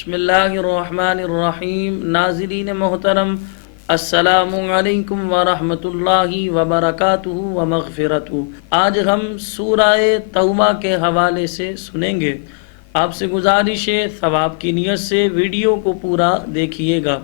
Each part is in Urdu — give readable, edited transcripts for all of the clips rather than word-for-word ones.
بسم اللہ الرحمن الرحیم۔ ناظرین محترم، السلام علیکم ورحمۃ اللہ وبرکاتہ ومغفرتہ۔ آج ہم سورہ توبہ کے حوالے سے سنیں گے۔ آپ سے گزارش ہے ثواب کی نیت سے ویڈیو کو پورا دیکھیے گا۔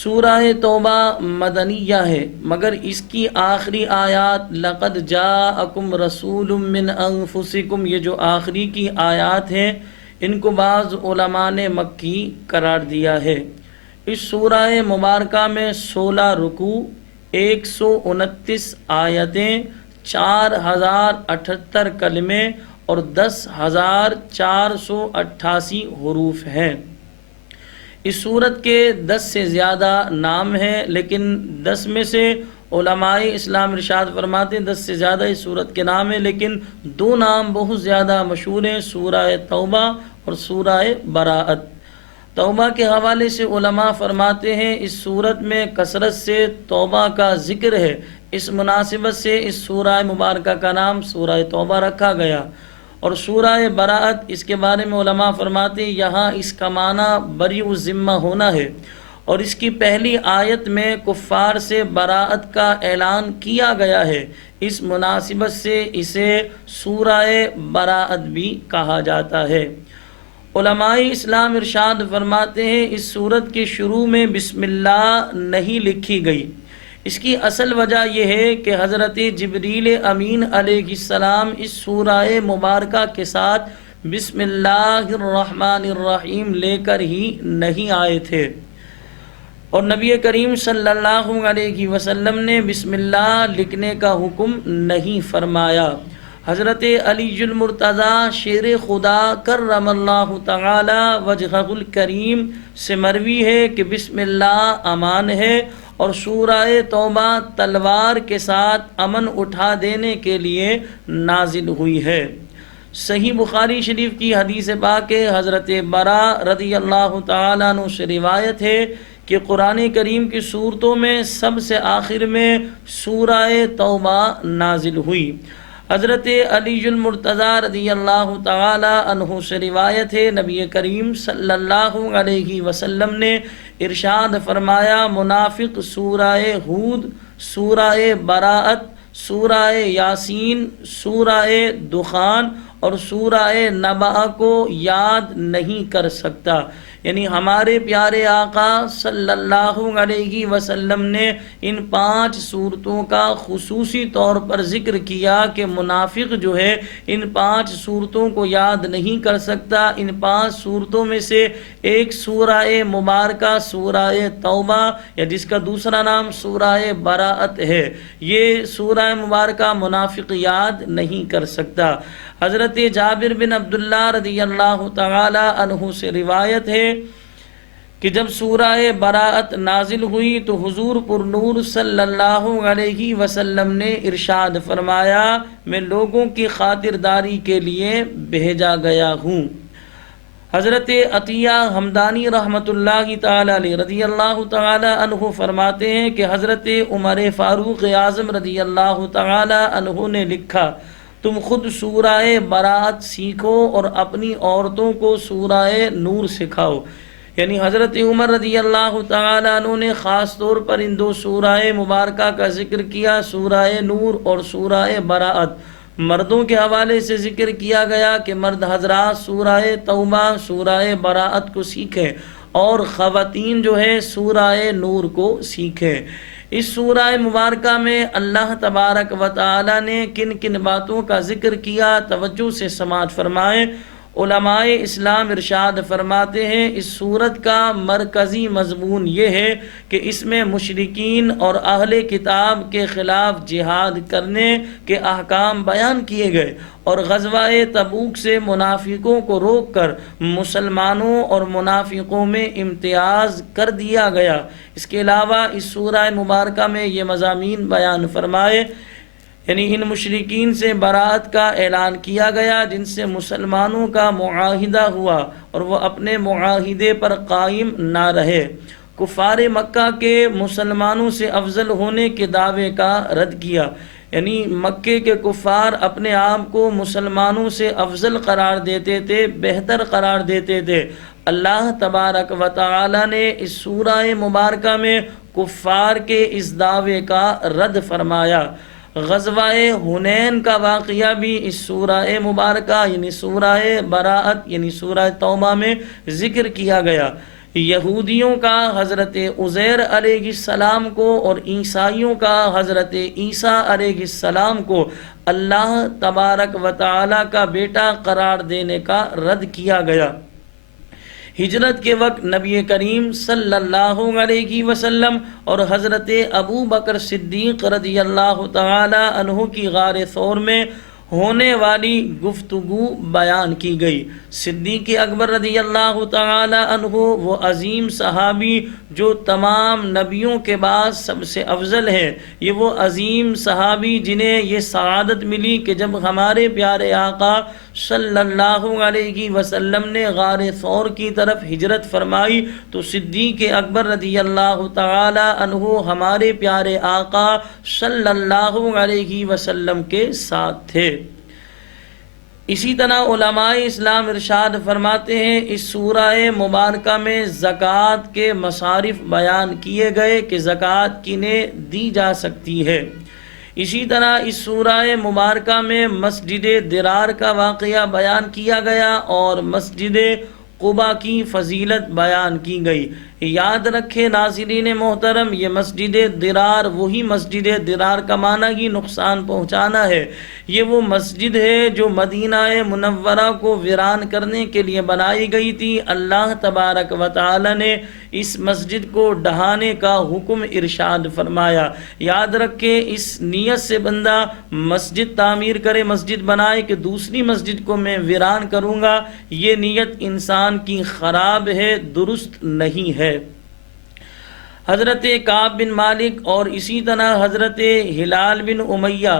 سورہ توبہ مدنیہ ہے، مگر اس کی آخری آیات لقد جاءکم رسول من انفسکم، یہ جو آخری کی آیات ہیں ان کو بعض علماء نے مکی قرار دیا ہے۔ اس سورہ مبارکہ میں 16 رکوع، 129 آیتیں، 4078 کلمے اور 10,488 حروف ہیں۔ اس سورت کے 10 سے زیادہ نام ہیں، لیکن 10 میں سے علماء اسلام ارشاد فرماتے ہیں 10 سے زیادہ اس سورت کے نام ہیں، لیکن 2 نام بہت زیادہ مشہور ہیں، سورہ توبہ اور سورہ براءت۔ توبہ کے حوالے سے علماء فرماتے ہیں اس سورت میں کثرت سے توبہ کا ذکر ہے، اس مناسبت سے اس سورہ مبارکہ کا نام سورہ توبہ رکھا گیا۔ اور سورہ براءت، اس کے بارے میں علماء فرماتے ہیں یہاں اس کا معنی بری الذمہ ہونا ہے، اور اس کی پہلی آیت میں کفار سے براءت کا اعلان کیا گیا ہے، اس مناسبت سے اسے سورہ براءت بھی کہا جاتا ہے۔ علماء اسلام ارشاد فرماتے ہیں اس سورت کے شروع میں بسم اللہ نہیں لکھی گئی۔ اس کی اصل وجہ یہ ہے کہ حضرت جبریل امین علیہ السلام اس سورہ مبارکہ کے ساتھ بسم اللہ الرحمن الرحیم لے کر ہی نہیں آئے تھے، اور نبی کریم صلی اللہ علیہ وسلم نے بسم اللہ لکھنے کا حکم نہیں فرمایا۔ حضرت علی المرتضیٰ شیر خدا کرم اللہ تعالی وجہہ الکریم سے مروی ہے کہ بسم اللہ امان ہے، اور سورہ توبہ تلوار کے ساتھ امن اٹھا دینے کے لیے نازل ہوئی ہے۔ صحیح بخاری شریف کی حدیث پاک حضرت برا رضی اللہ تعالیٰ عنہ سے روایت ہے کہ قرآن کریم کی سورتوں میں سب سے آخر میں سورہ توبہ نازل ہوئی۔ حضرت علی المرتضیٰ رضی اللہ تعالی عنہ سے روایت ہے نبی کریم صلی اللہ علیہ وسلم نے ارشاد فرمایا منافق سورہ ہود، سورہ براءت، سورہ یاسین، سورہ دخان اور سورہ نبأ کو یاد نہیں کر سکتا، یعنی ہمارے پیارے آقا صلی اللہ علیہ وسلم نے ان 5 سورتوں کا خصوصی طور پر ذکر کیا کہ منافق جو ہے ان 5 سورتوں کو یاد نہیں کر سکتا۔ ان 5 سورتوں میں سے ایک سورہ مبارکہ سورہ توبہ، یا جس کا دوسرا نام سورہ براءت ہے، یہ سورہ مبارکہ منافق یاد نہیں کر سکتا۔ حضرت جابر بن عبداللہ رضی اللہ تعالی عنہ سے روایت ہے کہ جب سورہ براءت نازل ہوئی تو حضور پر نور صلی اللہ علیہ وسلم نے ارشاد فرمایا میں لوگوں کی خاطرداری کے لیے بھیجا گیا ہوں۔ حضرت عطیہ ہمدانی رحمۃ اللہ تعالی علیہ رضی اللہ تعالی عنہ فرماتے ہیں کہ حضرت عمر فاروق اعظم رضی اللہ تعالی عنہ نے لکھا تم خود سورہ براءت سیکھو اور اپنی عورتوں کو سورہ نور سکھاؤ، یعنی حضرت عمر رضی اللہ تعالی عنہ نے خاص طور پر ان 2 سورہ مبارکہ کا ذکر کیا، سورہ نور اور سورہ براءت۔ مردوں کے حوالے سے ذکر کیا گیا کہ مرد حضرات سورہ توبہ، سورہ براءت کو سیکھیں، اور خواتین جو ہے سورہ نور کو سیکھیں۔ اس سورہ مبارکہ میں اللہ تبارک و تعالی نے کن کن باتوں کا ذکر کیا، توجہ سے سماعت فرمائیں۔ علماء اسلام ارشاد فرماتے ہیں اس سورت کا مرکزی مضمون یہ ہے کہ اس میں مشرکین اور اہل کتاب کے خلاف جہاد کرنے کے احکام بیان کیے گئے، اور غزوہ تبوک سے منافقوں کو روک کر مسلمانوں اور منافقوں میں امتیاز کر دیا گیا۔ اس کے علاوہ اس سورہ مبارکہ میں یہ مضامین بیان فرمائے، یعنی ان مشرکین سے براءت کا اعلان کیا گیا جن سے مسلمانوں کا معاہدہ ہوا اور وہ اپنے معاہدے پر قائم نہ رہے۔ کفار مکہ کے مسلمانوں سے افضل ہونے کے دعوے کا رد کیا، یعنی مکے کے کفار اپنے آپ کو مسلمانوں سے افضل قرار دیتے تھے، بہتر قرار دیتے تھے۔ اللہ تبارک و تعالی نے اس سورہ مبارکہ میں کفار کے اس دعوے کا رد فرمایا۔ غزوہ حنین کا واقعہ بھی اس سورہ مبارکہ یعنی سورہ براءت یعنی سورہ توبہ میں ذکر کیا گیا۔ یہودیوں کا حضرت عزیر علیہ السلام کو اور عیسائیوں کا حضرت عیسیٰ علیہ السلام کو اللہ تبارک و تعالی کا بیٹا قرار دینے کا رد کیا گیا۔ ہجرت کے وقت نبی کریم صلی اللہ علیہ وسلم اور حضرت ابو بکر صدیق رضی اللہ تعالی عنہ کی غار ثور میں ہونے والی گفتگو بیان کی گئی۔ صدیق اکبر رضی اللہ تعالی عنہ وہ عظیم صحابی جو تمام نبیوں کے بعد سب سے افضل ہے، یہ وہ عظیم صحابی جنہیں یہ سعادت ملی کہ جب ہمارے پیارے آقا صلی اللہ علیہ وسلم نے غار ثور کی طرف ہجرت فرمائی تو صدیق اکبر رضی اللہ تعالی عنہ ہمارے پیارے آقا صلی اللہ علیہ وسلم کے ساتھ تھے۔ اسی طرح علماء اسلام ارشاد فرماتے ہیں اس سورہ مبارکہ میں زکوٰۃ کے مصارف بیان کیے گئے کہ زکوٰۃ کنہیں دی جا سکتی ہے۔ اسی طرح اس سورہ مبارکہ میں مسجد درار کا واقعہ بیان کیا گیا اور مسجد قباء کی فضیلت بیان کی گئی۔ یاد رکھے ناظرین محترم، یہ مسجد درار وہی مسجد درار کا معنی ہی نقصان پہنچانا ہے۔ یہ وہ مسجد ہے جو مدینہ منورہ کو ویران کرنے کے لیے بنائی گئی تھی۔ اللہ تبارک و تعالی نے اس مسجد کو ڈھانے کا حکم ارشاد فرمایا۔ یاد رکھے اس نیت سے بندہ مسجد تعمیر کرے، مسجد بنائے کہ دوسری مسجد کو میں ویران کروں گا، یہ نیت انسان کی خراب ہے، درست نہیں ہے۔ حضرت کعب بن مالک اور اسی طرح حضرت ہلال بن امیہ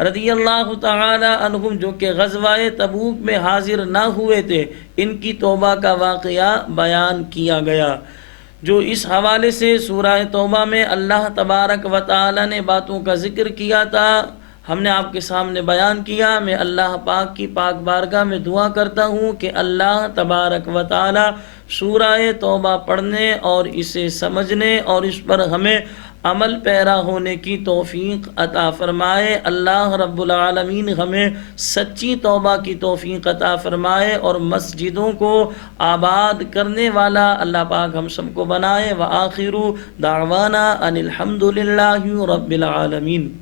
رضی اللہ تعالی عنہم جو کہ غزوہ تبوک میں حاضر نہ ہوئے تھے، ان کی توبہ کا واقعہ بیان کیا گیا، جو اس حوالے سے سورہ توبہ میں اللہ تبارک و تعالی نے باتوں کا ذکر کیا تھا، ہم نے آپ کے سامنے بیان کیا۔ میں اللہ پاک کی پاک بارگاہ میں دعا کرتا ہوں کہ اللہ تبارک و تعالی سورہ توبہ پڑھنے اور اسے سمجھنے اور اس پر ہمیں عمل پیرا ہونے کی توفیق عطا فرمائے۔ اللہ رب العالمین ہمیں سچی توبہ کی توفیق عطا فرمائے اور مسجدوں کو آباد کرنے والا اللہ پاک ہم سب کو بنائے۔ وآخر دعوانا ان الحمد للہ رب العالمین۔